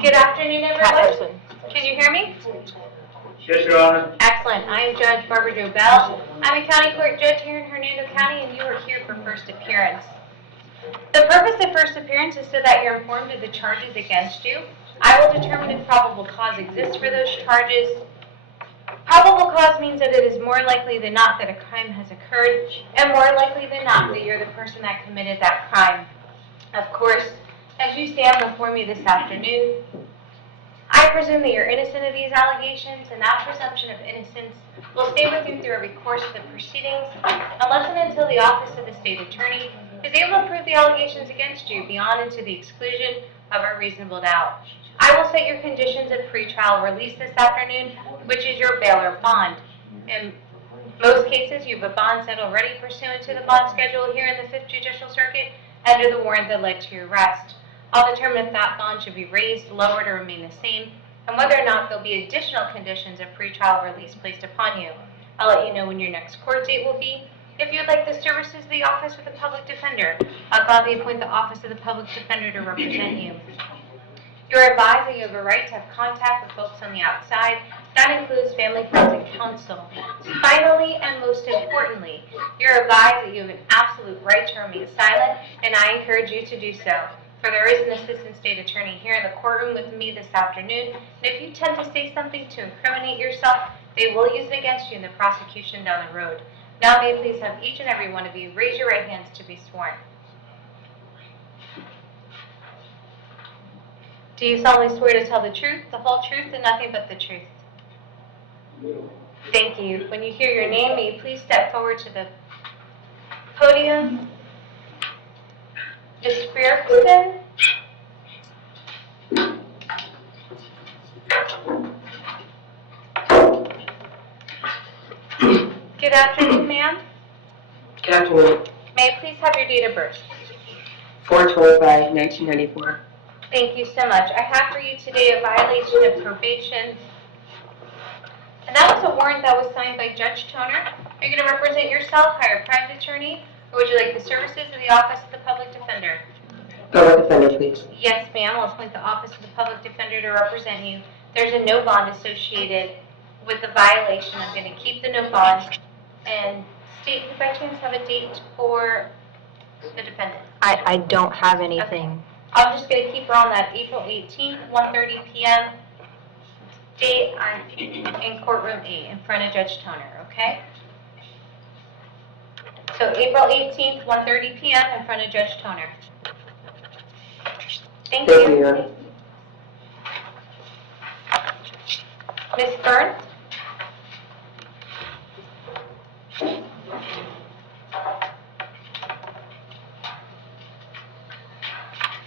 Good afternoon, everyone. Can you hear me? Yes, Your Honor. Excellent. I am Judge Barbara Jo Bell. I'm a county court judge here in Hernando County, and you are here for first appearance. The purpose of first appearance is so that you're informed of the charges against you. I will determine if probable cause exists for those charges. Probable cause means that it is more likely than not that a crime has occurred, and more likely than not that you're the person that committed that crime. Of course, as you stand before me this afternoon, I presume that you're innocent of these allegations, and that presumption of innocence will stay with you through every course of the proceedings, unless and until the Office of the State Attorney is able to prove the allegations against you beyond and to the exclusion of a reasonable doubt. I will set your conditions of pretrial release this afternoon, which is your bail or bond. In most cases, you have a bond set already pursuant to the bond schedule here in the 5th Judicial Circuit under the warrant that led to your arrest. I'll determine if that bond should be raised, lowered, or remain the same, and whether or not there'll be additional conditions of pretrial release placed upon you. I'll let you know when your next court date will be. If you'd like the services of the Office of the Public Defender, I'll gladly appoint the Office of the Public Defender to represent you. You're advised that you have a right to have contact with folks on the outside. That includes family, friends, and counsel. Finally, and most importantly, you're advised that you have an absolute right to remain silent, and I encourage you to do so. For there is an assistant state attorney here in the courtroom with me this afternoon, and if you tend to say something to incriminate yourself, they will use it against you in the prosecution down the road. Now may I please have each and every one of you raise your right hands to be sworn. Do you solemnly swear to tell the truth, the whole truth, and nothing but the truth? Thank you. When you hear your name, may you please step forward to the podium. Ms. Spearson. Good afternoon, ma'am. Good afternoon. May I please have your date of birth? 4/25/1994. Thank you so much. I have for you today a violation of probation. And that was a warrant that was signed by Judge Toner. Are you going to represent yourself, hire a private attorney, or would you like the services of the Office of the Public Defender? Public Defender, please. Yes, ma'am. I'll appoint the Office of the Public Defender to represent you. There's a no bond associated with the violation. I'm going to keep the no bond. And state, do you by chance have a date for the defendant? I don't have anything. Okay. I'm just going to keep her on that April 18th, 1:30 p.m. date in courtroom 8 in front of Judge Toner, okay? So April 18th, 1:30 p.m. in front of Judge Toner. Thank you. Ms. Burns?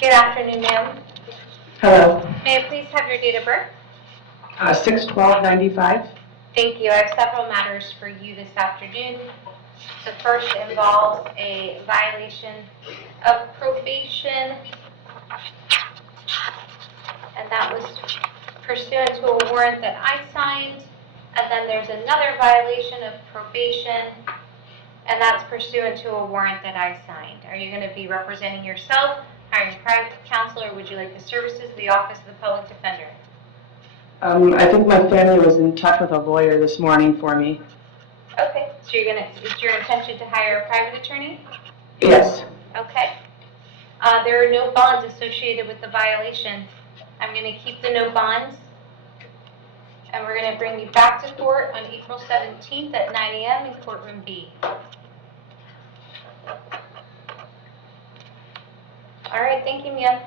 Good afternoon, ma'am. Hello. May I please have your date of birth? 6/12/95. Thank you. I have several matters for you this afternoon. The first involves a violation of probation, and that was pursuant to a warrant that I signed. And then there's another violation of probation, and that's pursuant to a warrant that I signed. Are you going to be representing yourself, hiring private counsel, or would you like the services of the Office of the Public Defender? I think my family was in touch with a lawyer this morning for me. Okay, so it's your intention to hire a private attorney? Yes. Okay. There are no bonds associated with the violation. I'm going to keep the no bonds, and we're going to bring you back to court on April 17th at 9 a.m. in courtroom B. All right, thank you, ma'am.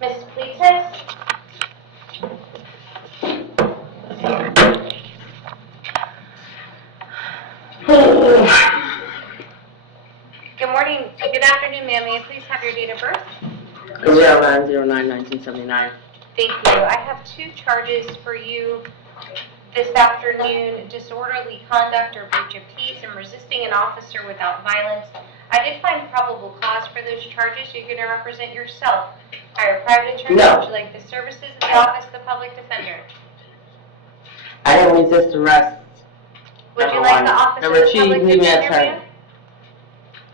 Ms. Pleatis? Good morning. Good afternoon, ma'am. May I please have your date of birth? 09/09/1979. Thank you. I have two charges for you this afternoon: disorderly conduct or breach of peace and resisting an officer without violence. I did find probable cause for those charges. You're going to represent yourself. Hire a private attorney. No. Would you like the services of the Office of the Public Defender? I didn't resist arrest. Would you Number like one. the office of Number the two, public you need me defender, answer. ma'am?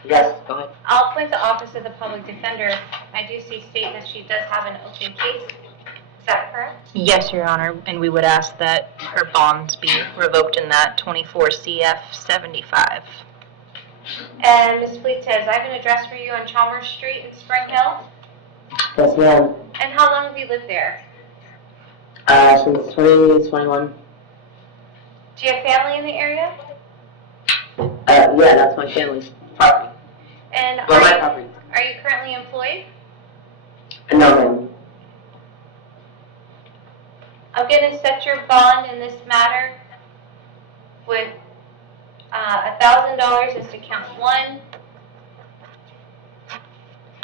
Yes, go ahead. I'll appoint the office of the public defender. I do see state that she does have an open case. Is that correct? Yes, Your Honor, and we would ask that her bonds be revoked in that 24 CF 75. And Ms. Fleetez, I have an address for you on Chalmers Street in Spring Hill. Yes, ma'am. And how long have you lived there? Since 2021. Do you have family in the area? Yeah, that's my family's property. And Well, my property. are you currently employed? No, ma'am. I'm going to set your bond in this matter with $1,000 as to count 1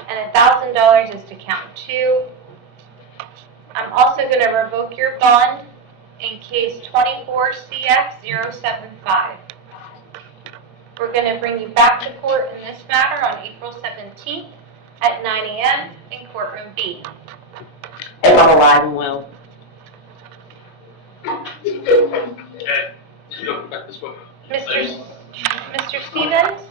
and $1,000 as to count 2. I'm also going to revoke your bond in case 24 CF 075. We're going to bring you back to court in this matter on April 17th at 9 a.m. in courtroom B. If I'm alive and well. Okay, let's go back this way. Mr. Stevens?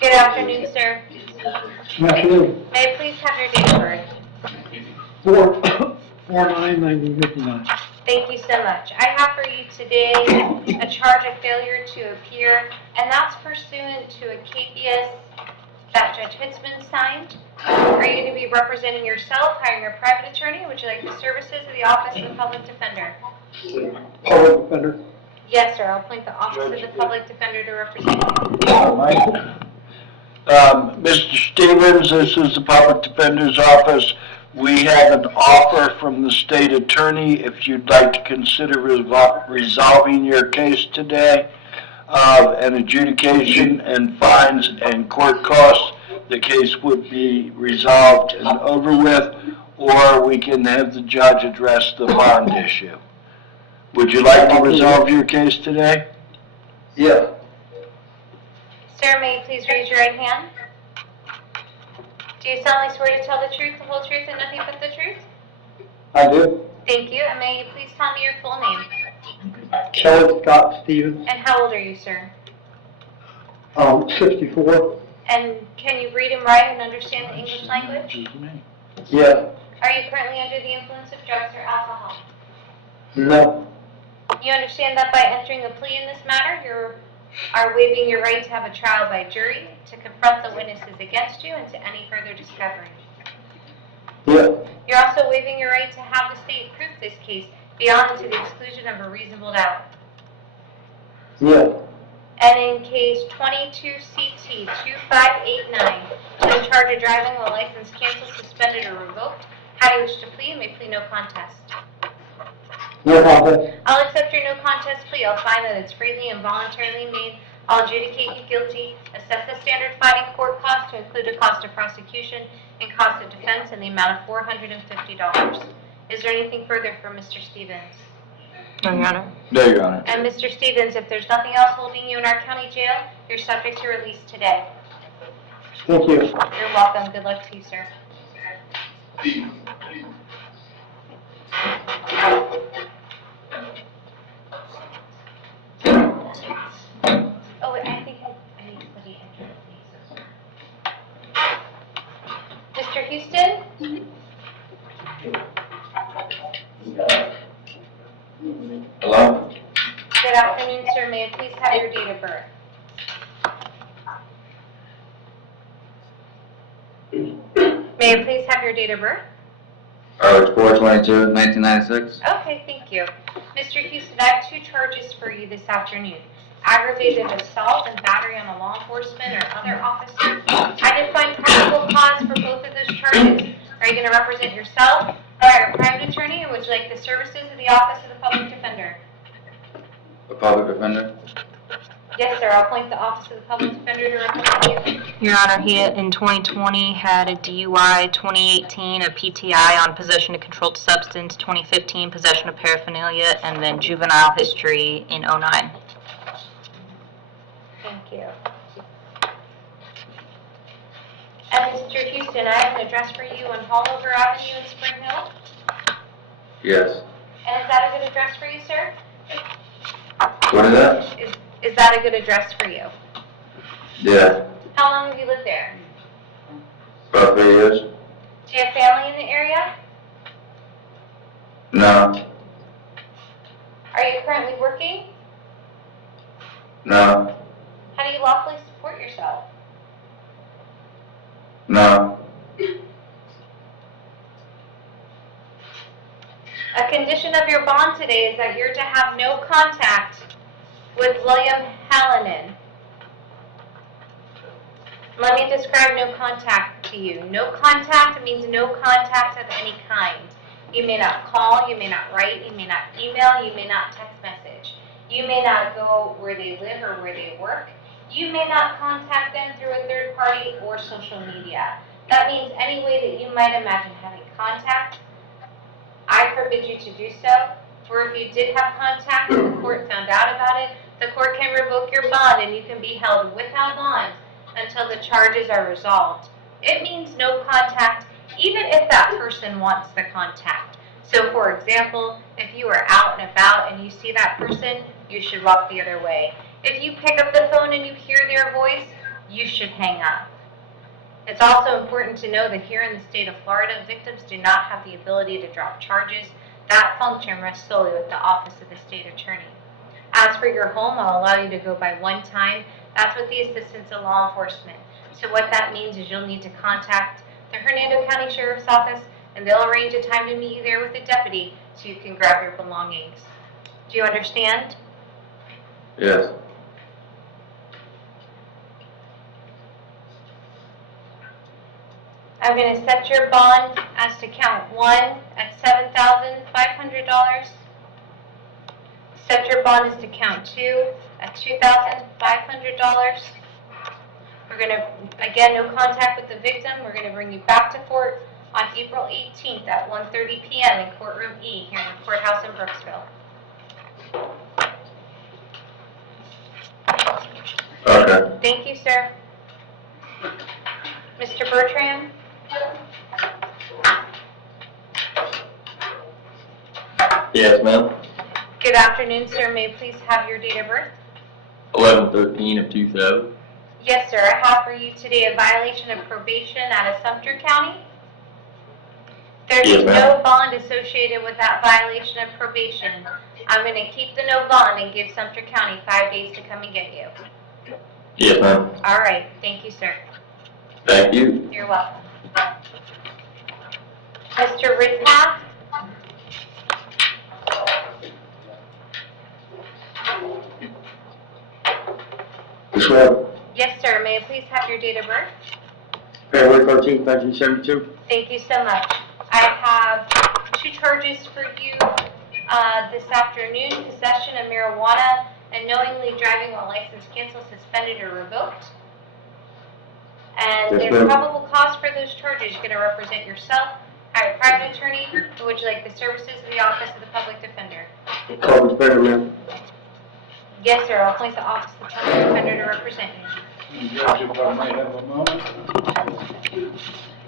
Good afternoon, sir. Afternoon. May I please have your date of birth? 4/9/1959. Thank you so much. I have for you today a charge of failure to appear, and that's pursuant to a KPS that Judge Hitzman signed. Are you going to be representing yourself, hiring a private attorney, or would you like the services of the Office of the Public Defender? Public defender. Yes, sir. I'll appoint the Office of the Public Defender to represent you. Mr. Stevens, this is the Public Defender's Office. We have an offer from the state attorney if you'd like to consider resolving your case today. An adjudication and fines and court costs, the case would be resolved and over with, or we can have the judge address the bond issue. Would you like to resolve your case today? Yeah. Sir, may you please raise your right hand? Do you solemnly swear to tell the truth, the whole truth, and nothing but the truth? I do. Thank you. And may you please tell me your full name? Kelly Scott Stevens, And how old are you, sir? 64. And can you read and write and understand the English language? Yeah. Are you currently under the influence of drugs or alcohol? No. You understand that by entering a plea in this matter, you are waiving your right to have a trial by jury, to confront the witnesses against you, and to any further discovery. Yeah. You're also waiving your right to have the state prove this case beyond and to the exclusion of a reasonable doubt. Yeah. And in case 22CT2589, no charge of driving while license canceled, suspended, or revoked, how do you wish to plead? You may plead no contest. No problem. I'll accept your no contest plea. I'll find that it's freely and voluntarily made. I'll adjudicate you guilty, assess the standard fighting court cost to include a cost of prosecution and cost of defense in the amount of $450. Is there anything further from Mr. Stevens? No, Your Honor. No, Your Honor. And Mr. Stevens, if there's nothing else holding you in our county jail, you're subject to release today. Thank you. You're welcome. Good luck to you, sir. Oh, wait, I think I need to put it in. Mr. Houston? Hello? Good afternoon, sir. May I please have your date of birth? May I please have your date of birth? It's 4/22/1996. Okay, thank you. Mr. Houston, I have two charges for you this afternoon. Aggravated assault and battery on a law enforcement or other officer. I did find probable cause for both of those charges. Are you going to represent yourself, hire a private attorney, or would you like the services of the Office of the Public Defender? The public defender? Yes, sir. I'll appoint the Office of the Public Defender to represent you. Your Honor, he in 2020 had a DUI, 2018 a PTI on possession of controlled substance, 2015 possession of paraphernalia, and then juvenile history in 09. Thank you. And Mr. Houston, I have an address for you on Haulover Avenue in Spring Hill. Yes. And is that a good address for you, sir? What is that? Is that a good address for you? Yeah. How long have you lived there? About 3 years? Do you have family in the area? No. Are you currently working? No. How do you lawfully support yourself? No. A condition of your bond today is that you're to have no contact with William Hallinan. Let me describe no contact to you. No contact means no contact of any kind. You may not call, you may not write, you may not email, you may not text message. You may not go where they live or where they work. You may not contact them through a third party or social media. That means any way that you might imagine having contact, I forbid you to do so. Or if you did have contact and the court found out about it, the court can revoke your bond and you can be held without bond until the charges are resolved. It means no contact, even if that person wants the contact. So for example, if you are out and about and you see that person, you should walk the other way. If you pick up the phone and you hear their voice, you should hang up. It's also important to know that here in the state of Florida, victims do not have the ability to drop charges. That function rests solely with the Office of the State Attorney. As for your home, I'll allow you to go by one time. That's with the assistance of law enforcement. So what that means is you'll need to contact the Hernando County Sheriff's Office, and they'll arrange a time to meet you there with a deputy so you can grab your belongings. Do you understand? Yes. I'm going to set your bond as to count 1 at $7,500. Set your bond as to count 2 at $2,500. We're going to, again, no contact with the victim. We're going to bring you back to court on April 18th at 1:30 p.m. in courtroom E here in the courthouse in Brooksville. Okay. Thank you, sir. Mr. Bertram? Yes, ma'am. Good afternoon, sir. May I please have your date of birth? 11/13 of 2000. Yes, sir. I have for you today a violation of probation out of Sumter County. There's Yes, ma'am. no bond associated with that violation of probation. I'm going to keep the no bond and give Sumter County 5 days to come and get you. Yes, ma'am. All right. Thank you, sir. Thank you. You're welcome. Mr. Ridpath? Yes, ma'am. Yes, sir. May I please have your date of birth? February 13th, 1972. Thank you so much. I have 2 charges for you this afternoon: possession of marijuana and knowingly driving while license canceled, suspended, or revoked. And Yes, there's ma'am. probable cause for those charges. You're going to represent yourself, hire a private attorney, or would you like the services of the Office of the Public Defender? Call the defender, ma'am. Yes, sir. I'll appoint the Office of the Public Defender to represent you. Judge, if I might have a moment.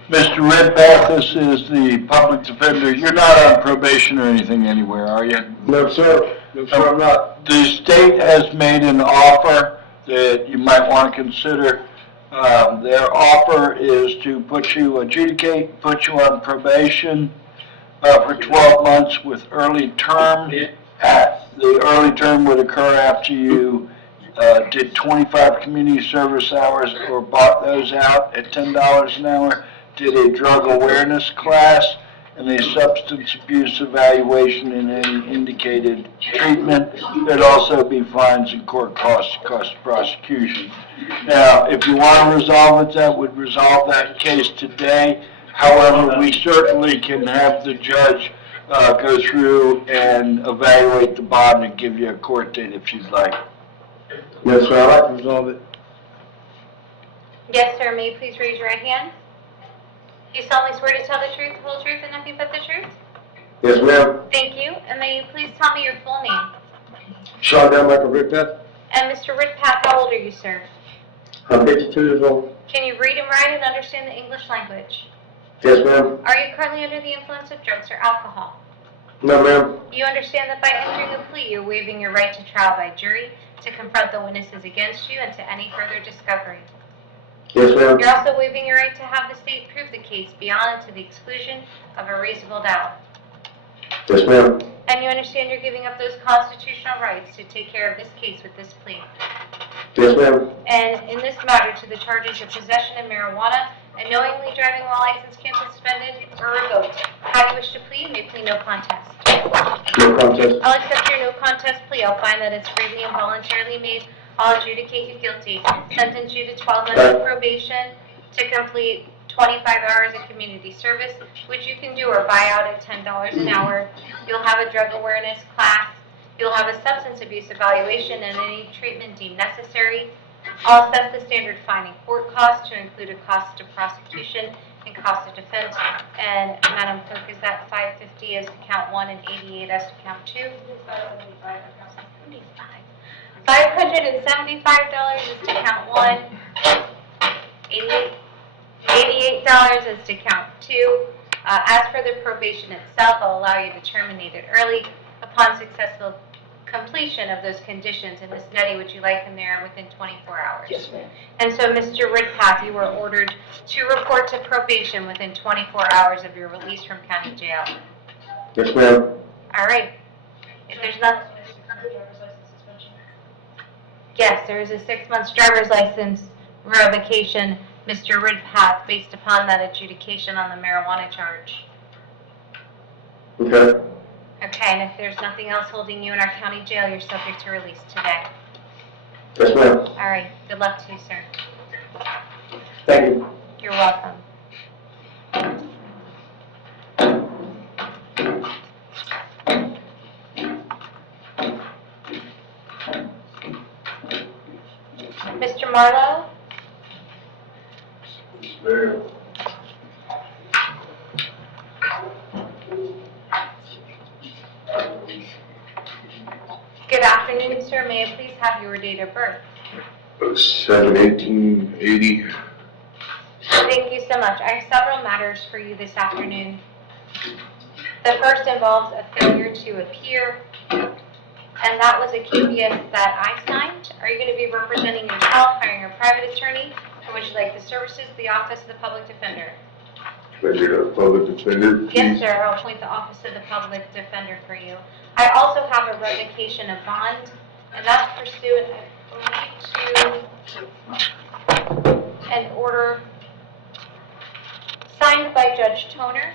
Mr. Redpath, this is the public defender. You're not on probation or anything anywhere, are you? No, sir. No, sir, I'm not. The state has made an offer that you might want to consider. Their offer is to put you on probation for 12 months with early term. The early term would occur after you did 25 community service hours or bought those out at $10 an hour, did a drug awareness class, and a substance abuse evaluation and any indicated treatment. There'd also be fines and court costs of prosecution. Now, if you want to resolve it, that would resolve that case today. However, we certainly can have the judge go through and evaluate the bond and give you a court date if you'd like. Yes, sir, I'd like to resolve it. Yes, sir. May you please raise your right hand? Do you solemnly swear to tell the truth, the whole truth, and nothing but the truth? Yes, ma'am. Thank you. And may you please tell me your full name? Sean Michael Ridpath. And Mr. Ridpath, how old are you, sir? I'm 52 years old. Can you read and write and understand the English language? Yes, ma'am. Are you currently under the influence of drugs or alcohol? No, ma'am. You understand that by entering a plea, you're waiving your right to trial by jury, to confront the witnesses against you, and to any further discovery. Yes, ma'am. You're also waiving your right to have the state prove the case beyond and to the exclusion of a reasonable doubt. Yes, ma'am. And you understand you're giving up those constitutional rights to take care of this case with this plea. Yes, ma'am. And in this matter, to the charges of possession of marijuana and knowingly driving while license can't be suspended or revoked. How you wish to plead, you may plead no contest. No contest. I'll accept your no contest plea. I'll find that it's freely and voluntarily made. I'll adjudicate you guilty. Sentence you to 12 months of probation to complete 25 hours of community service, which you can do or buy out at $10 an hour. You'll have a drug awareness class. You'll have a substance abuse evaluation and any treatment deemed necessary. I'll assess the standard fine and court costs to include a cost of prosecution and cost of defense. And Madam Clerk, is that $550 as to count 1 and $88 as to count 2? $575 is to count 1, $88 is to count 2. As for the probation itself, I'll allow you to terminate it early upon successful completion of those conditions. And Ms. Nettie, would you like him there within 24 hours? Yes, ma'am. And so, Mr. Ridpath, you were ordered to report to probation within 24 hours of your release from county jail. Yes, ma'am. All right. If there's nothing. Yes, there is a 6-month driver's license revocation, Mr. Ridpath, based upon that adjudication on the marijuana charge. Okay. Okay, and if there's nothing else holding you in our county jail, you're subject to release today. Yes, ma'am. All right, good luck to you, sir. Thank you. You're welcome. Mr. Marlowe? Ma'am. Good afternoon, sir. May I please have your date of birth? 7/18/80. Thank you so much. I have several matters for you this afternoon. The first involves a failure to appear, and that was a KPS that I signed. Are you going to be representing yourself, hiring a private attorney, or would you like the services of the Office of the Public Defender? Can I get a public defender, please? Yes, sir. I'll appoint the Office of the Public Defender for you. I also have a revocation of bond, and that's pursuant, I believe, to an order signed by Judge Toner.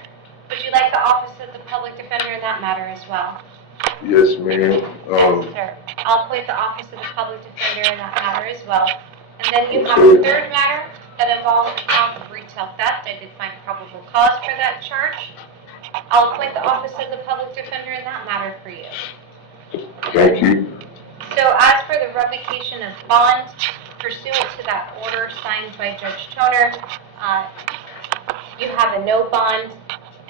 Would you like the Office of the Public Defender in that matter as well? Yes, ma'am. Yes, sir. I'll appoint the Office of the Public Defender in that matter as well. And then you have a third matter that involves a count of retail theft. I did find probable cause for that charge. I'll appoint the Office of the Public Defender in that matter for you. Thank you. So as for the revocation of bond, pursuant to that order signed by Judge Toner, you have a no bond,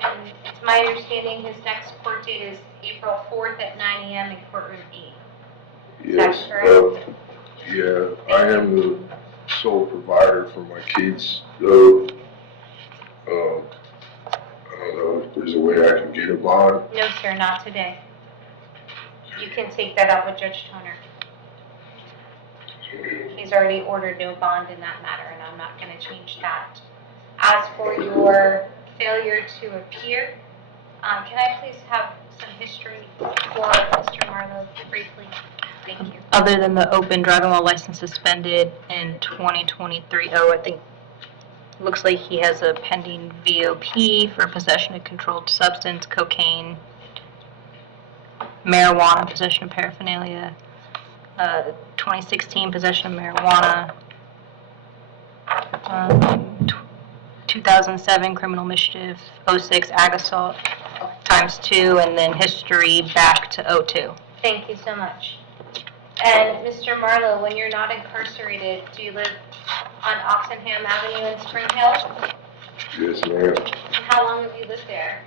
and it's my understanding his next court date is April 4th at 9 a.m. in courtroom E. Is that Yes. correct? Yeah, I am the sole provider for my kids, though. I don't know if there's a way I can get a bond. No, sir, not today. You can take that up with Judge Toner. He's already ordered no bond in that matter, and I'm not going to change that. As for your failure to appear, can I please have some history for Mr. Marlowe briefly? Thank you. Other than the open driving while license suspended in 2023, I think, looks like he has a pending VOP for possession of controlled substance, cocaine, marijuana, possession of paraphernalia, 2016 possession of marijuana, 2007 criminal mischief, 06 ag assault ×2, and then history back to 02. Thank you so much. And Mr. Marlowe, when you're not incarcerated, do you live on Oxenham Avenue in Spring Hill? Yes, ma'am. And how long have you lived there?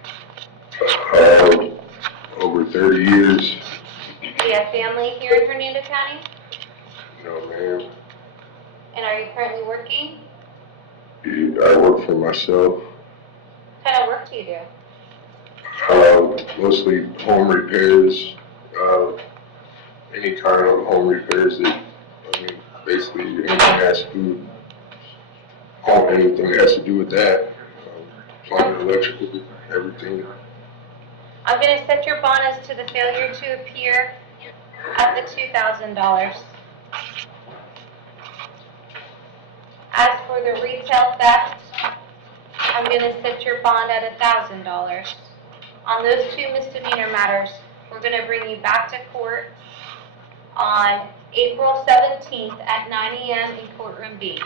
Over 30 years. Do you have family here in Hernando County? No, ma'am. And are you currently working? I work for myself. What kind of work do you do? Mostly home repairs, any kind of home repairs that, basically anything has to do, anything that has to do with that. Plumbing, electrical, everything. I'm going to set your bond as to the failure to appear at the $2,000. As for the retail theft, I'm going to set your bond at $1,000. On those two misdemeanor matters, we're going to bring you back to court on April 17th at 9 a.m. in courtroom B.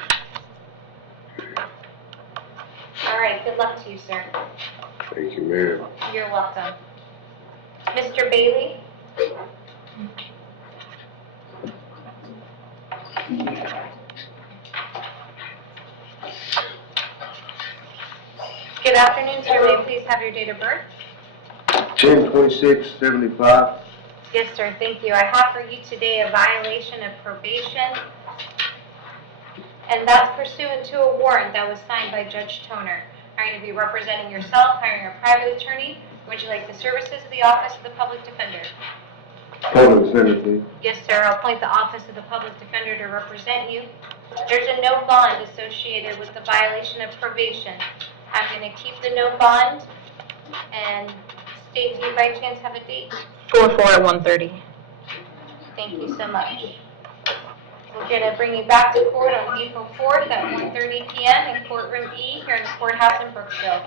All right, good luck to you, sir. Thank you, ma'am. You're welcome. Mr. Bailey? Good afternoon, sir. May I please have your date of birth? 10/26/75. Yes, sir. Thank you. I have for you today a violation of probation, and that's pursuant to a warrant that was signed by Judge Toner. Are you going to be representing yourself, hiring a private attorney? Would you like the services of the Office of the Public Defender? Public defender, please. Yes, sir. I'll appoint the Office of the Public Defender to represent you. There's a no bond associated with the violation of probation. I'm going to keep the no bond, and state, do you by chance have a date? 4/4 at 1:30. Thank you so much. We're going to bring you back to court on April 4th at 1:30 p.m. in courtroom E here in the courthouse in Brooksville.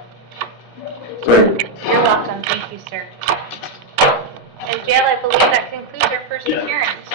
Thank you. You're welcome. Thank you, sir. And jail, I believe that concludes our first appearance.